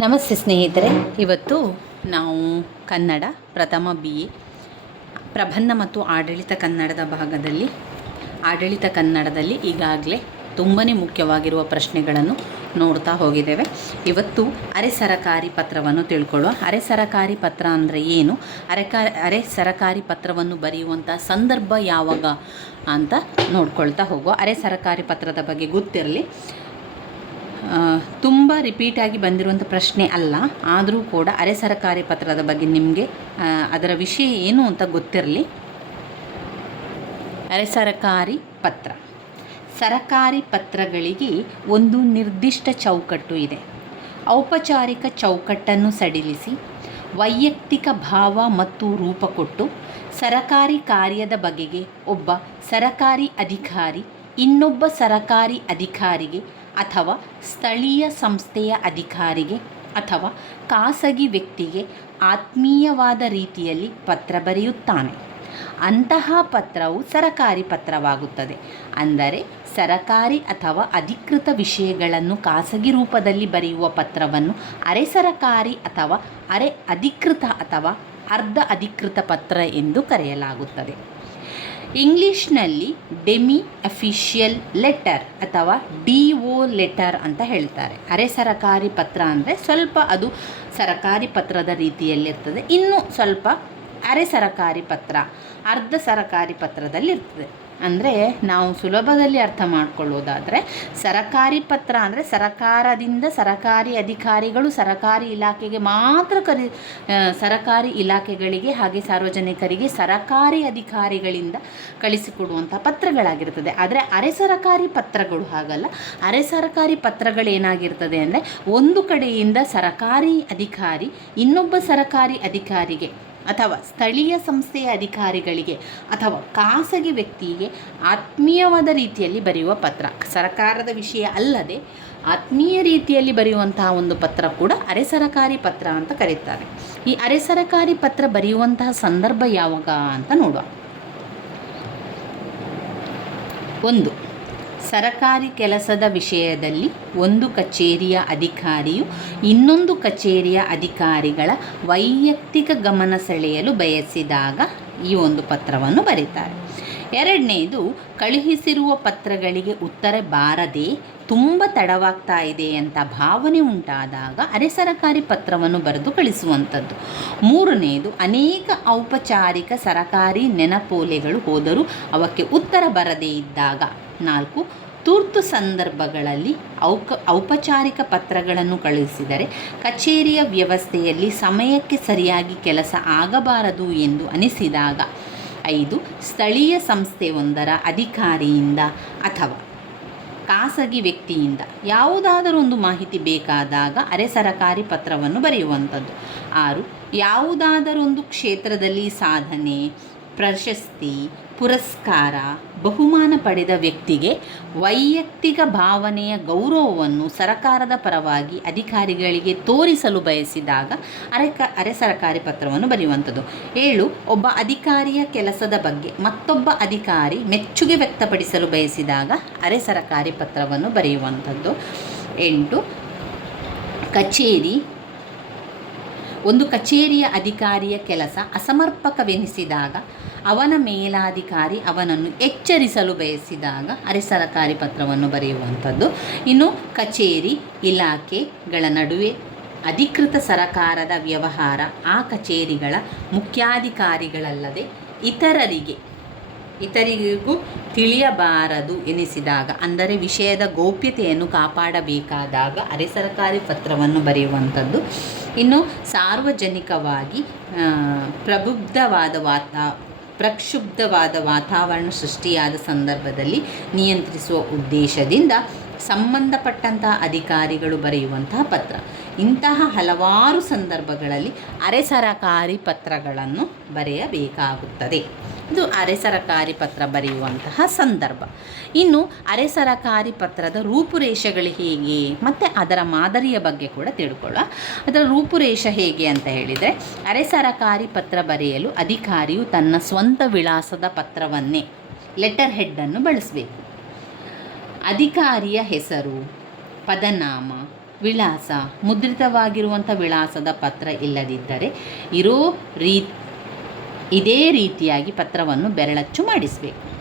ನಮಸ್ತೆ ಸ್ನೇಹಿತರೆ. ಇವತ್ತು ನಾವು ಕನ್ನಡ, ಪ್ರಥಮ ಬಿ ಎ, ಪ್ರಬಂಧ ಮತ್ತು ಆಡಳಿತ ಕನ್ನಡದ ಭಾಗದಲ್ಲಿ, ಆಡಳಿತ ಕನ್ನಡದಲ್ಲಿ ಈಗಾಗಲೇ ತುಂಬಾ ಮುಖ್ಯವಾಗಿರುವ ಪ್ರಶ್ನೆಗಳನ್ನು ನೋಡ್ತಾ ಹೋಗಿದ್ದೇವೆ. ಇವತ್ತು ಅರೆ ಸರಕಾರಿ ಪತ್ರವನ್ನು ತಿಳ್ಕೊಳ್ಳುವ ಅರೆ ಸರಕಾರಿ ಪತ್ರ ಅಂದರೆ ಏನು? ಅರೆಕಾ ಅರೆ ಸರಕಾರಿ ಪತ್ರವನ್ನು ಬರೆಯುವಂಥ ಸಂದರ್ಭ ಯಾವಾಗ ಅಂತ ನೋಡ್ಕೊಳ್ತಾ ಹೋಗುವ. ಅರೆ ಸರಕಾರಿ ಪತ್ರದ ಬಗ್ಗೆ ಗೊತ್ತಿರಲಿ. ತುಂಬ ರಿಪೀಟಾಗಿ ಬಂದಿರುವಂಥ ಪ್ರಶ್ನೆ ಅಲ್ಲ, ಆದರೂ ಕೂಡ ಅರೆ ಸರಕಾರಿ ಪತ್ರದ ಬಗ್ಗೆ ನಿಮಗೆ ಅದರ ವಿಷಯ ಏನು ಅಂತ ಗೊತ್ತಿರಲಿ. ಅರೆ ಸರಕಾರಿ ಪತ್ರ. ಸರಕಾರಿ ಪತ್ರಗಳಿಗೆ ಒಂದು ನಿರ್ದಿಷ್ಟ ಚೌಕಟ್ಟು ಇದೆ. ಔಪಚಾರಿಕ ಚೌಕಟ್ಟನ್ನು ಸಡಿಲಿಸಿ, ವೈಯಕ್ತಿಕ ಭಾವ ಮತ್ತು ರೂಪ ಕೊಟ್ಟು, ಸರಕಾರಿ ಕಾರ್ಯದ ಬಗೆಗೆ ಒಬ್ಬ ಸರಕಾರಿ ಅಧಿಕಾರಿ ಇನ್ನೊಬ್ಬ ಸರಕಾರಿ ಅಧಿಕಾರಿಗೆ ಅಥವಾ ಸ್ಥಳೀಯ ಸಂಸ್ಥೆಯ ಅಧಿಕಾರಿಗೆ ಅಥವಾ ಖಾಸಗಿ ವ್ಯಕ್ತಿಗೆ ಆತ್ಮೀಯವಾದ ರೀತಿಯಲ್ಲಿ ಪತ್ರ ಬರೆಯುತ್ತಾನೆ. ಅಂತಹ ಪತ್ರವು ಸರಕಾರಿ ಪತ್ರವಾಗುತ್ತದೆ. ಅಂದರೆ ಸರಕಾರಿ ಅಥವಾ ಅಧಿಕೃತ ವಿಷಯಗಳನ್ನು ಖಾಸಗಿ ರೂಪದಲ್ಲಿ ಬರೆಯುವ ಪತ್ರವನ್ನು ಅರೆ ಸರಕಾರಿ ಅಥವಾ ಅರೆ ಅಧಿಕೃತ ಅಥವಾ ಅರ್ಧ ಅಧಿಕೃತ ಪತ್ರ ಎಂದು ಕರೆಯಲಾಗುತ್ತದೆ. ಇಂಗ್ಲೀಷ್ನಲ್ಲಿ ಡೆಮಿ ಅಫಿಷಿಯಲ್ ಲೆಟರ್ ಅಥವಾ ಡಿ ಒ ಲೆಟರ್ ಅಂತ ಹೇಳ್ತಾರೆ. ಅರೆ ಸರಕಾರಿ ಪತ್ರ ಅಂದರೆ ಸ್ವಲ್ಪ ಅದು ಸರಕಾರಿ ಪತ್ರದ ರೀತಿಯಲ್ಲಿರ್ತದೆ. ಇನ್ನು ಸ್ವಲ್ಪ ಅರೆ ಸರಕಾರಿ ಪತ್ರ, ಅರ್ಧ ಸರಕಾರಿ ಪತ್ರದಲ್ಲಿರ್ತದೆ. ಅಂದರೆ ನಾವು ಸುಲಭದಲ್ಲಿ ಅರ್ಥ ಮಾಡ್ಕೊಳ್ಳೋದಾದರೆ ಸರಕಾರಿ ಪತ್ರ ಅಂದರೆ ಸರಕಾರದಿಂದ ಸರಕಾರಿ ಅಧಿಕಾರಿಗಳು ಸರಕಾರಿ ಇಲಾಖೆಗೆ ಮಾತ್ರ ಕರಿ ಸರಕಾರಿ ಇಲಾಖೆಗಳಿಗೆ ಹಾಗೆ ಸಾರ್ವಜನಿಕರಿಗೆ ಸರಕಾರಿ ಅಧಿಕಾರಿಗಳಿಂದ ಕಳಿಸಿಕೊಡುವಂಥ ಪತ್ರಗಳಾಗಿರ್ತದೆ. ಆದರೆ ಅರೆ ಸರಕಾರಿ ಪತ್ರಗಳು ಹಾಗಲ್ಲ. ಅರೆ ಸರಕಾರಿ ಪತ್ರಗಳೇನಾಗಿರ್ತದೆ ಅಂದರೆ ಒಂದು ಕಡೆಯಿಂದ ಸರಕಾರಿ ಅಧಿಕಾರಿ ಇನ್ನೊಬ್ಬ ಸರಕಾರಿ ಅಧಿಕಾರಿಗೆ ಅಥವಾ ಸ್ಥಳೀಯ ಸಂಸ್ಥೆಯ ಅಧಿಕಾರಿಗಳಿಗೆ ಅಥವಾ ಖಾಸಗಿ ವ್ಯಕ್ತಿಗೆ ಆತ್ಮೀಯವಾದ ರೀತಿಯಲ್ಲಿ ಬರೆಯುವ ಪತ್ರ. ಸರ್ಕಾರದ ವಿಷಯ ಅಲ್ಲದೆ ಆತ್ಮೀಯ ರೀತಿಯಲ್ಲಿ ಬರೆಯುವಂತಹ ಒಂದು ಪತ್ರ ಕೂಡ ಅರೆ ಸರಕಾರಿ ಪತ್ರ ಅಂತ ಕರೀತಾರೆ. ಈ ಅರೆ ಸರಕಾರಿ ಪತ್ರ ಬರೆಯುವಂತಹ ಸಂದರ್ಭ ಯಾವಾಗ ಅಂತ ನೋಡುವ. ಒಂದು ಸರಕಾರಿ ಕೆಲಸದ ವಿಷಯದಲ್ಲಿ ಒಂದು ಕಚೇರಿಯ ಅಧಿಕಾರಿಯು ಇನ್ನೊಂದು ಕಚೇರಿಯ ಅಧಿಕಾರಿಗಳ ವೈಯಕ್ತಿಕ ಗಮನ ಸೆಳೆಯಲು ಬಯಸಿದಾಗ ಈ ಒಂದು ಪತ್ರವನ್ನು ಬರೀತಾರೆ. ಎರಡನೇದು, ಕಳುಹಿಸಿರುವ ಪತ್ರಗಳಿಗೆ ಉತ್ತರ ಬಾರದೆ ತುಂಬ ತಡವಾಗ್ತಾ ಇದೆ ಅಂತ ಭಾವನೆ ಉಂಟಾದಾಗ ಅರೆ ಸರಕಾರಿ ಪತ್ರವನ್ನು ಬರೆದು ಕಳಿಸುವಂಥದ್ದು. ಮೂರನೆಯದು ಅನೇಕ ಔಪಚಾರಿಕ ಸರಕಾರಿ ನೆನಪೋಲೆಗಳು ಹೋದರೂ ಅವಕ್ಕೆ ಉತ್ತರ ಬರದೇ ಇದ್ದಾಗ ನಾಲ್ಕು ತುರ್ತು ಸಂದರ್ಭಗಳಲ್ಲಿ ಔಕ, ಔಪಚಾರಿಕ ಪತ್ರಗಳನ್ನು ಕಳುಹಿಸಿದರೆ ಕಚೇರಿಯ ವ್ಯವಸ್ಥೆಯಲ್ಲಿ ಸಮಯಕ್ಕೆ ಸರಿಯಾಗಿ ಕೆಲಸ ಆಗಬಾರದು ಎಂದು ಅನಿಸಿದಾಗ ಐದು ಸ್ಥಳೀಯ ಸಂಸ್ಥೆಯೊಂದರ ಅಧಿಕಾರಿಯಿಂದ ಅಥವಾ ಖಾಸಗಿ ವ್ಯಕ್ತಿಯಿಂದ ಯಾವುದಾದರೂ ಒಂದು ಮಾಹಿತಿ ಬೇಕಾದಾಗ ಅರೆ ಸರಕಾರಿ ಪತ್ರವನ್ನು ಬರೆಯುವಂಥದ್ದು. ಆರು ಯಾವುದಾದರೊಂದು ಕ್ಷೇತ್ರದಲ್ಲಿ ಸಾಧನೆ, ಪ್ರಶಸ್ತಿ ಪುರಸ್ಕಾರ ಬಹುಮಾನ ಪಡೆದ ವ್ಯಕ್ತಿಗೆ ವೈಯಕ್ತಿಕ ಭಾವನೆಯ ಗೌರವವನ್ನು ಸರಕಾರದ ಪರವಾಗಿ ಅಧಿಕಾರಿಗಳಿಗೆ ತೋರಿಸಲು ಬಯಸಿದಾಗ ಅರೆ ಕ ಅರೆ ಸರಕಾರಿ ಪತ್ರವನ್ನು ಬರೆಯುವಂಥದ್ದು. ಏಳು, ಒಬ್ಬ ಅಧಿಕಾರಿಯ ಕೆಲಸದ ಬಗ್ಗೆ ಮತ್ತೊಬ್ಬ ಅಧಿಕಾರಿ ಮೆಚ್ಚುಗೆ ವ್ಯಕ್ತಪಡಿಸಲು ಬಯಸಿದಾಗ ಅರೆ ಸರಕಾರಿ ಪತ್ರವನ್ನು ಬರೆಯುವಂಥದ್ದು. ಎಂಟು, ಕಚೇರಿ, ಒಂದು ಕಚೇರಿಯ ಅಧಿಕಾರಿಯ ಕೆಲಸ ಅಸಮರ್ಪಕವೆನಿಸಿದಾಗ ಅವನ ಮೇಲಾಧಿಕಾರಿ ಅವನನ್ನು ಎಚ್ಚರಿಸಲು ಬಯಸಿದಾಗ ಅರೆ ಸರಕಾರಿ ಪತ್ರವನ್ನು ಬರೆಯುವಂಥದ್ದು. ಇನ್ನು ಕಚೇರಿ, ಇಲಾಖೆಗಳ ನಡುವೆ ಅಧಿಕೃತ ಸರಕಾರದ ವ್ಯವಹಾರ ಆ ಕಚೇರಿಗಳ ಮುಖ್ಯಾಧಿಕಾರಿಗಳಲ್ಲದೆ ಇತರರಿಗೆ, ಇತರಿಗೂ ತಿಳಿಯಬಾರದು ಎನಿಸಿದಾಗ, ಅಂದರೆ ವಿಷಯದ ಗೌಪ್ಯತೆಯನ್ನು ಕಾಪಾಡಬೇಕಾದಾಗ ಅರೆ ಸರಕಾರಿ ಪತ್ರವನ್ನು ಬರೆಯುವಂಥದ್ದು. ಇನ್ನು ಸಾರ್ವಜನಿಕವಾಗಿ ಪ್ರಬುದ್ಧವಾದ ವಾತಾ ಪ್ರಕ್ಷುಬ್ಧವಾದ ವಾತಾವರಣ ಸೃಷ್ಟಿಯಾದ ಸಂದರ್ಭದಲ್ಲಿ ನಿಯಂತ್ರಿಸುವ ಉದ್ದೇಶದಿಂದ ಸಂಬಂಧಪಟ್ಟಂತಹ ಅಧಿಕಾರಿಗಳು ಬರೆಯುವಂತಹ ಪತ್ರ. ಇಂತಹ ಹಲವಾರು ಸಂದರ್ಭಗಳಲ್ಲಿ ಅರೆ ಸರಕಾರಿ ಪತ್ರಗಳನ್ನು ಬರೆಯಬೇಕಾಗುತ್ತದೆ. ಇದು ಅರೆ ಸರಕಾರಿ ಪತ್ರ ಬರೆಯುವಂತಹ ಸಂದರ್ಭ. ಇನ್ನು ಅರೆ ಸರಕಾರಿ ಪತ್ರದ ರೂಪುರೇಷೆಗಳು ಹೇಗೆ? ಮತ್ತು ಅದರ ಮಾದರಿಯ ಬಗ್ಗೆ ಕೂಡ ತಿಳ್ಕೊಳ್ಳ ಅದರ ರೂಪುರೇಷೆ ಹೇಗೆ ಅಂತ ಹೇಳಿದರೆ ಅರೆ ಸರಕಾರಿ ಪತ್ರ ಬರೆಯಲು ಅಧಿಕಾರಿಯು ತನ್ನ ಸ್ವಂತ ವಿಳಾಸದ ಪತ್ರವನ್ನೇ, ಲೆಟರ್ ಹೆಡ್ಡನ್ನು ಬಳಸಬೇಕು. ಅಧಿಕಾರಿಯ ಹೆಸರು, ಪದನಾಮ, ವಿಳಾಸ, ಮುದ್ರಿತವಾಗಿರುವಂಥ ವಿಳಾಸದ ಪತ್ರ ಇಲ್ಲದಿದ್ದರೆ ಇರೋ ರೀ ಇದೇ ರೀತಿಯಾಗಿ ಪತ್ರವನ್ನು ಬೆರಳಚ್ಚು ಮಾಡಿಸಬೇಕು.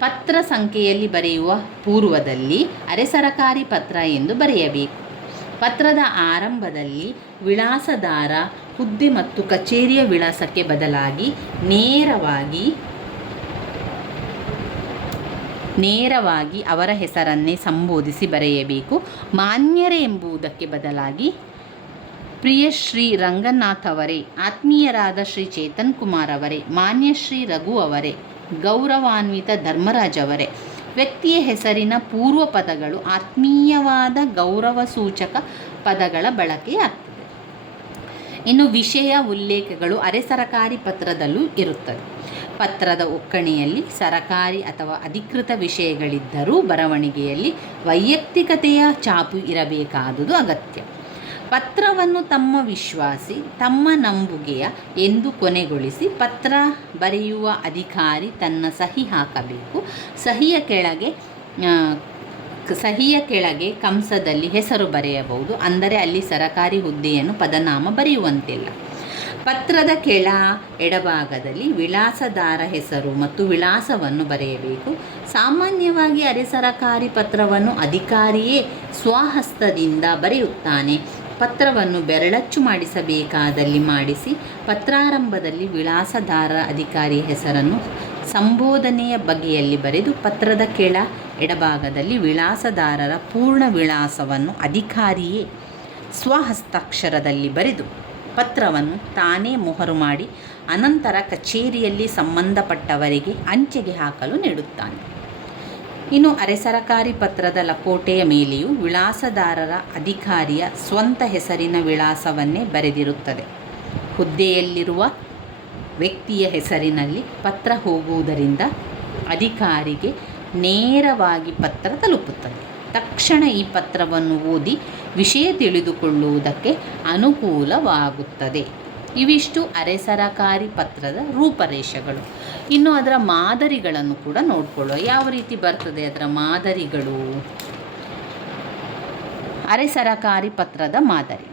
ಪತ್ರ ಸಂಖ್ಯೆಯಲ್ಲಿ ಬರೆಯುವ ಪೂರ್ವದಲ್ಲಿ ಅರೆ ಸರಕಾರಿ ಪತ್ರ ಎಂದು ಬರೆಯಬೇಕು. ಪತ್ರದ ಆರಂಭದಲ್ಲಿ ವಿಳಾಸದಾರ, ಹುದ್ದೆ ಮತ್ತು ಕಚೇರಿಯ ವಿಳಾಸಕ್ಕೆ ಬದಲಾಗಿ ನೇರವಾಗಿ ನೇರವಾಗಿ ಅವರ ಹೆಸರನ್ನೇ ಸಂಬೋಧಿಸಿ ಬರೆಯಬೇಕು. ಮಾನ್ಯರೇ ಎಂಬುದಕ್ಕೆ ಬದಲಾಗಿ ಪ್ರಿಯ ಶ್ರೀ ರಂಗನಾಥ್ ಅವರೇ, ಆತ್ಮೀಯರಾದ ಶ್ರೀ ಚೇತನ್ ಕುಮಾರ್ ಅವರೇ, ಮಾನ್ಯ ಶ್ರೀ ರಘು ಅವರೇ, ಗೌರವಾನ್ವಿತ ಧರ್ಮರಾಜ್ ಅವರೇ. ವ್ಯಕ್ತಿಯ ಹೆಸರಿನ ಪೂರ್ವ ಪದಗಳು ಆತ್ಮೀಯವಾದ ಗೌರವ ಸೂಚಕ ಪದಗಳ ಬಳಕೆಯಾಗ್ತದೆ ಇನ್ನು ವಿಷಯ ಉಲ್ಲೇಖಗಳು ಅರೆ ಸರಕಾರಿ ಪತ್ರದಲ್ಲೂ ಇರುತ್ತದೆ ಪತ್ರದ ಒಕ್ಕಣೆಯಲ್ಲಿ ಸರಕಾರಿ ಅಥವಾ ಅಧಿಕೃತ ವಿಷಯಗಳಿದ್ದರೂ ಬರವಣಿಗೆಯಲ್ಲಿ ವೈಯಕ್ತಿಕತೆಯ ಚಾಪು ಇರಬೇಕಾದುದು ಅಗತ್ಯ. ಪತ್ರವನ್ನು ತಮ್ಮ ವಿಶ್ವಾಸಿ, ತಮ್ಮ ನಂಬುಗೆಯ ಎಂದು ಕೊನೆಗೊಳಿಸಿ ಪತ್ರ ಬರೆಯುವ ಅಧಿಕಾರಿ ತನ್ನ ಸಹಿ ಹಾಕಬೇಕು. ಸಹಿಯ ಕೆಳಗೆ ಸಹಿಯ ಕೆಳಗೆ ಕಂಸದಲ್ಲಿ ಹೆಸರು ಬರೆಯಬಹುದು. ಅಂದರೆ ಅಲ್ಲಿ ಸರಕಾರಿ ಹುದ್ದೆಯನ್ನು ಪದನಾಮ ಬರೆಯುವಂತಿಲ್ಲ. ಪತ್ರದ ಕೆಳ ಎಡಭಾಗದಲ್ಲಿ ವಿಳಾಸದಾರ ಹೆಸರು ಮತ್ತು ವಿಳಾಸವನ್ನು ಬರೆಯಬೇಕು. ಸಾಮಾನ್ಯವಾಗಿ ಅರೆ ಸರಕಾರಿ ಪತ್ರವನ್ನು ಅಧಿಕಾರಿಯೇ ಸ್ವಹಸ್ತದಿಂದ ಬರೆಯುತ್ತಾನೆ. ಪತ್ರವನ್ನು ಬೆರಳಚ್ಚು ಮಾಡಿಸಬೇಕಾದಲ್ಲಿ ಮಾಡಿಸಿ ಪತ್ರಾರಂಭದಲ್ಲಿ ವಿಳಾಸದಾರ ಅಧಿಕಾರಿ ಹೆಸರನ್ನು ಸಂಬೋಧನೆಯ ಬಗೆಯಲ್ಲಿ ಬರೆದು ಪತ್ರದ ಕೆಳ ಎಡಭಾಗದಲ್ಲಿ ವಿಳಾಸದಾರರ ಪೂರ್ಣ ವಿಳಾಸವನ್ನು ಅಧಿಕಾರಿಯೇ ಸ್ವಹಸ್ತಾಕ್ಷರದಲ್ಲಿ ಬರೆದು ಪತ್ರವನ್ನು ತಾನೇ ಮೊಹರು ಮಾಡಿ ಅನಂತರ ಕಚೇರಿಯಲ್ಲಿ ಸಂಬಂಧಪಟ್ಟವರಿಗೆ ಅಂಚೆಗೆ ಹಾಕಲು ನೀಡುತ್ತಾನೆ. ಇನ್ನು ಅರೆ ಸರಕಾರಿ ಪತ್ರದ ಲಕೋಟೆಯ ಮೇಲೆಯೂ ವಿಳಾಸದಾರರ ಅಧಿಕಾರಿಯ ಸ್ವಂತ ಹೆಸರಿನ ವಿಳಾಸವನ್ನೇ ಬರೆದಿರುತ್ತದೆ. ಹುದ್ದೆಯಲ್ಲಿರುವ ವ್ಯಕ್ತಿಯ ಹೆಸರಿನಲ್ಲಿ ಪತ್ರ ಹೋಗುವುದರಿಂದ ಅಧಿಕಾರಿಗೆ ನೇರವಾಗಿ ಪತ್ರ ತಲುಪುತ್ತದೆ. ತಕ್ಷಣ ಈ ಪತ್ರವನ್ನು ಓದಿ ವಿಷಯ ತಿಳಿದುಕೊಳ್ಳುವುದಕ್ಕೆ ಅನುಕೂಲವಾಗುತ್ತದೆ. ಇವಿಷ್ಟು ಅರೆ ಸರಕಾರಿ ಪತ್ರದ ರೂಪರೇಷೆಗಳು. ಇನ್ನು ಅದರ ಮಾದರಿಗಳನ್ನು ಕೂಡ ನೋಡಿಕೊಳ್ಳುವ. ಯಾವ ರೀತಿ ಬರ್ತದೆ ಅದರ ಮಾದರಿಗಳು? ಅರೆ ಸರಕಾರಿ ಪತ್ರದ ಮಾದರಿ.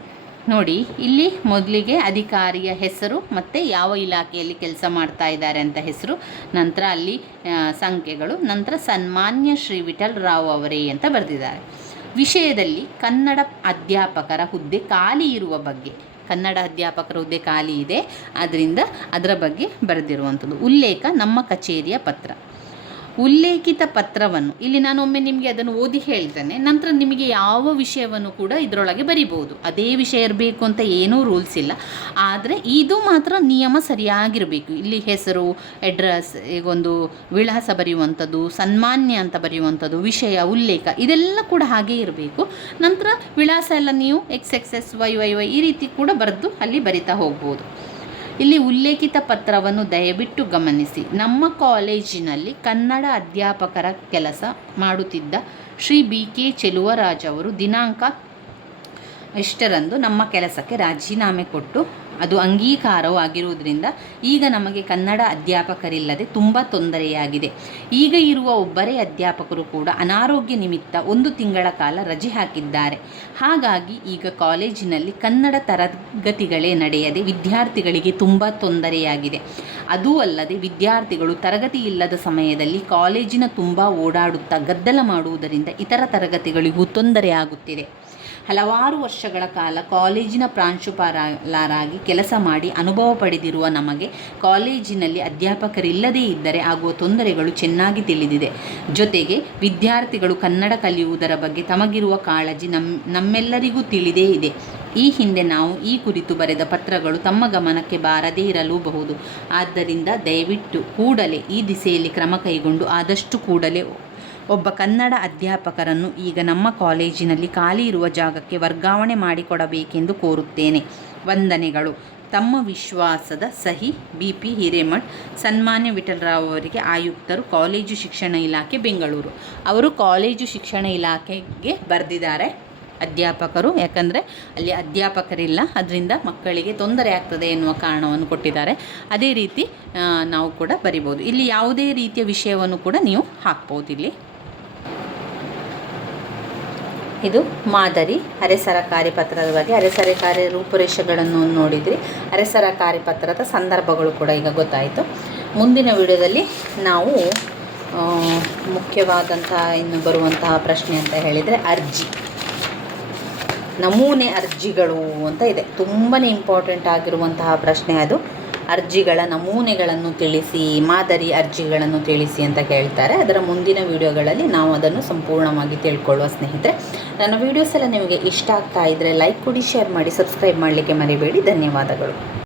ನೋಡಿ, ಇಲ್ಲಿ ಮೊದಲಿಗೆ ಅಧಿಕಾರಿಯ ಹೆಸರು, ಮತ್ತು ಯಾವ ಇಲಾಖೆಯಲ್ಲಿ ಕೆಲಸ ಮಾಡ್ತಾ ಇದ್ದಾರೆ ಅಂತ ಹೆಸರು, ನಂತರ ಅಲ್ಲಿ ಸಂಖ್ಯೆಗಳು, ನಂತರ ಸನ್ಮಾನ್ಯ ಶ್ರೀ ವಿಠಲ್ ರಾವ್ ಅವರೇ ಅಂತ ಬರೆದಿದ್ದಾರೆ. ವಿಷಯದಲ್ಲಿ ಕನ್ನಡ ಅಧ್ಯಾಪಕರ ಹುದ್ದೆ ಖಾಲಿ ಇರುವ ಬಗ್ಗೆ ಕನ್ನಡ ಅಧ್ಯಾಪಕರ ಹುದ್ದೆ ಖಾಲಿ ಇದೆ. ಆದ್ದರಿಂದ ಅದರ ಬಗ್ಗೆ ಬರೆದಿರುವಂಥದ್ದು. ಉಲ್ಲೇಖ ನಮ್ಮ ಕಚೇರಿಯ ಪತ್ರ. ಉಲ್ಲೇಖಿತ ಪತ್ರವನ್ನು. ಇಲ್ಲಿ ನಾನು ಒಮ್ಮೆ ನಿಮಗೆ ಅದನ್ನು ಓದಿ ಹೇಳ್ತೇನೆ. ನಂತರ ನಿಮಗೆ ಯಾವ ವಿಷಯವನ್ನು ಕೂಡ ಇದರೊಳಗೆ ಬರಿಬೋದು ಅದೇ ವಿಷಯ ಇರಬೇಕು ಅಂತ ಏನೂ ರೂಲ್ಸ್ ಇಲ್ಲ. ಆದರೆ ಇದು ಮಾತ್ರ ನಿಯಮ ಸರಿಯಾಗಿರಬೇಕು. ಇಲ್ಲಿ ಹೆಸರು ಅಡ್ರೆಸ್ ಈಗೊಂದು ವಿಳಾಸ ಬರೆಯುವಂಥದ್ದು, ಸನ್ಮಾನ್ಯ ಅಂತ ಬರೆಯುವಂಥದ್ದು, ವಿಷಯ, ಉಲ್ಲೇಖ, ಇದೆಲ್ಲ ಕೂಡ ಹಾಗೇ ಇರಬೇಕು. ನಂತರ ವಿಳಾಸ ಎಲ್ಲ ನೀವು X X S Y Y Y ಈ ರೀತಿ ಕೂಡ ಬರೆದು ಅಲ್ಲಿ ಬರಿತಾ ಹೋಗ್ಬೋದು. ಇಲ್ಲಿ ಉಲ್ಲೇಖಿತ ಪತ್ರವನ್ನು ದಯವಿಟ್ಟು ಗಮನಿಸಿ. ನಮ್ಮ ಕಾಲೇಜಿನಲ್ಲಿ ಕನ್ನಡ ಅಧ್ಯಾಪಕರ ಕೆಲಸ ಮಾಡುತ್ತಿದ್ದ ಶ್ರೀ ಬಿ ಕೆ ಚೆಲುವರಾಜ್ ಅವರು ದಿನಾಂಕ ಇಷ್ಟರಂದು ನಮ್ಮ ಕೆಲಸಕ್ಕೆ ರಾಜೀನಾಮೆ ಕೊಟ್ಟು ಅದು ಅಂಗೀಕಾರವೂ ಆಗಿರುವುದರಿಂದ ಈಗ ನಮಗೆ ಕನ್ನಡ ಅಧ್ಯಾಪಕರಿಲ್ಲದೆ ತುಂಬ ತೊಂದರೆಯಾಗಿದೆ. ಈಗ ಇರುವ ಒಬ್ಬರೇ ಅಧ್ಯಾಪಕರು ಕೂಡ ಅನಾರೋಗ್ಯ ನಿಮಿತ್ತ ಒಂದು ತಿಂಗಳ ಕಾಲ ರಜೆ ಹಾಕಿದ್ದಾರೆ. ಹಾಗಾಗಿ ಈಗ ಕಾಲೇಜಿನಲ್ಲಿ ಕನ್ನಡ ತರಗತಿಗಳೇ ನಡೆಯದೆ ವಿದ್ಯಾರ್ಥಿಗಳಿಗೆ ತುಂಬ ತೊಂದರೆಯಾಗಿದೆ. ಅದೂ ಅಲ್ಲದೆ ವಿದ್ಯಾರ್ಥಿಗಳು ತರಗತಿ ಇಲ್ಲದ ಸಮಯದಲ್ಲಿ ಕಾಲೇಜಿನ ತುಂಬ ಓಡಾಡುತ್ತಾ ಗದ್ದಲ ಮಾಡುವುದರಿಂದ ಇತರ ತರಗತಿಗಳಿಗೂ ತೊಂದರೆಯಾಗುತ್ತಿದೆ ಹಲವಾರು ವರ್ಷಗಳ ಕಾಲ ಕಾಲೇಜಿನ ಪ್ರಾಂಶುಪಾಲರಾಗಿ ಕೆಲಸ ಮಾಡಿ ಅನುಭವ ಪಡೆದಿರುವ ನಮಗೆ ಕಾಲೇಜಿನಲ್ಲಿ ಅಧ್ಯಾಪಕರಿಲ್ಲದೇ ಇದ್ದರೆ ಆಗುವ ತೊಂದರೆಗಳು ಚೆನ್ನಾಗಿ ತಿಳಿದಿದೆ. ಜೊತೆಗೆ ವಿದ್ಯಾರ್ಥಿಗಳು ಕನ್ನಡ ಕಲಿಯುವುದರ ಬಗ್ಗೆ ತಮಗಿರುವ ಕಾಳಜಿ ನಮ್ಮ ನಮ್ಮೆಲ್ಲರಿಗೂ ತಿಳಿದೇ ಇದೆ. ಈ ಹಿಂದೆ ನಾವು ಈ ಕುರಿತು ಬರೆದ ಪತ್ರಗಳು ತಮ್ಮ ಗಮನಕ್ಕೆ ಬಾರದೇ ಇರಲೂಬಹುದು. ಆದ್ದರಿಂದ ದಯವಿಟ್ಟು ಕೂಡಲೇ ಈ ದಿಸೆಯಲ್ಲಿ ಕ್ರಮ ಕೈಗೊಂಡು ಆದಷ್ಟು ಕೂಡಲೇ ಒಬ್ಬ ಕನ್ನಡ ಅಧ್ಯಾಪಕರನ್ನು ಈಗ ನಮ್ಮ ಕಾಲೇಜಿನಲ್ಲಿ ಖಾಲಿ ಇರುವ ಜಾಗಕ್ಕೆ ವರ್ಗಾವಣೆ ಮಾಡಿಕೊಡಬೇಕೆಂದು ಕೋರುತ್ತೇನೆ. ವಂದನೆಗಳು. ತಮ್ಮ ವಿಶ್ವಾಸದ ಸಹಿ ಬಿ ಪಿ ಹಿರೇಮಠ್, ಸನ್ಮಾನ್ಯ ವಿಠಲರಾವ್ ಅವರಿಗೆ ಆಯುಕ್ತರು ಕಾಲೇಜು ಶಿಕ್ಷಣ ಇಲಾಖೆ, ಬೆಂಗಳೂರು. ಅವರು ಕಾಲೇಜು ಶಿಕ್ಷಣ ಇಲಾಖೆಗೆ ಬರೆದಿದ್ದಾರೆ ಅಧ್ಯಾಪಕರು. ಯಾಕಂದರೆ ಅಲ್ಲಿ ಅಧ್ಯಾಪಕರಿಲ್ಲ, ಅದರಿಂದ ಮಕ್ಕಳಿಗೆ ತೊಂದರೆ ಆಗ್ತದೆ ಎನ್ನುವ ಕಾರಣವನ್ನು ಕೊಟ್ಟಿದ್ದಾರೆ. ಅದೇ ರೀತಿ ನಾವು ಕೂಡ ಬರಿಬೋದು. ಇಲ್ಲಿ ಯಾವುದೇ ರೀತಿಯ ವಿಷಯವನ್ನು ಕೂಡ ನೀವು ಹಾಕ್ಬೋದು ಇಲ್ಲಿ. ಇದು ಮಾದರಿ ಅರೆ ಸರಕಾರಿ ಪತ್ರದ ಬಗ್ಗೆ. ಅರೆ ಸರಕಾರಿ ರೂಪುರೇಷೆಗಳನ್ನು ನೋಡಿದ್ರಿ. ಅರೆ ಸರಕಾರಿ ಪತ್ರದ ಸಂದರ್ಭಗಳು ಕೂಡ ಈಗ ಗೊತ್ತಾಯಿತು. ಮುಂದಿನ ವಿಡಿಯೋದಲ್ಲಿ ನಾವು ಮುಖ್ಯವಾದಂತಹ ಇನ್ನು ಬರುವಂತಹ ಪ್ರಶ್ನೆ ಅಂತ ಹೇಳಿದರೆ ಅರ್ಜಿ. ನಮೂನೆ ಅರ್ಜಿಗಳು ಅಂತ ಇದೆ. ತುಂಬಾ ಇಂಪಾರ್ಟೆಂಟ್ ಆಗಿರುವಂತಹ ಪ್ರಶ್ನೆ ಅದು. ಅರ್ಜಿಗಳ ನಮೂನೆಗಳನ್ನು ತಿಳಿಸಿ, ಮಾದರಿ ಅರ್ಜಿಗಳನ್ನು ತಿಳಿಸಿ ಅಂತ ಕೇಳ್ತಾರೆ. ಅದರ ಮುಂದಿನ ವಿಡಿಯೋಗಳಲ್ಲಿ ನಾವು ಅದನ್ನು ಸಂಪೂರ್ಣವಾಗಿ ತಿಳ್ಕೊಳ್ಳುವ ಸ್ನೇಹಿತರೆ. ನನ್ನ ವೀಡಿಯೋಸ್ ಎಲ್ಲ ನಿಮಗೆ ಇಷ್ಟ ಆಗ್ತಾ ಇದ್ದರೆ ಲೈಕ್ ಕೊಡಿ ಶೇರ್ ಮಾಡಿ ಸಬ್ಸ್ಕ್ರೈಬ್ ಮಾಡಲಿಕ್ಕೆ ಮರಿಬೇಡಿ. ಧನ್ಯವಾದಗಳು.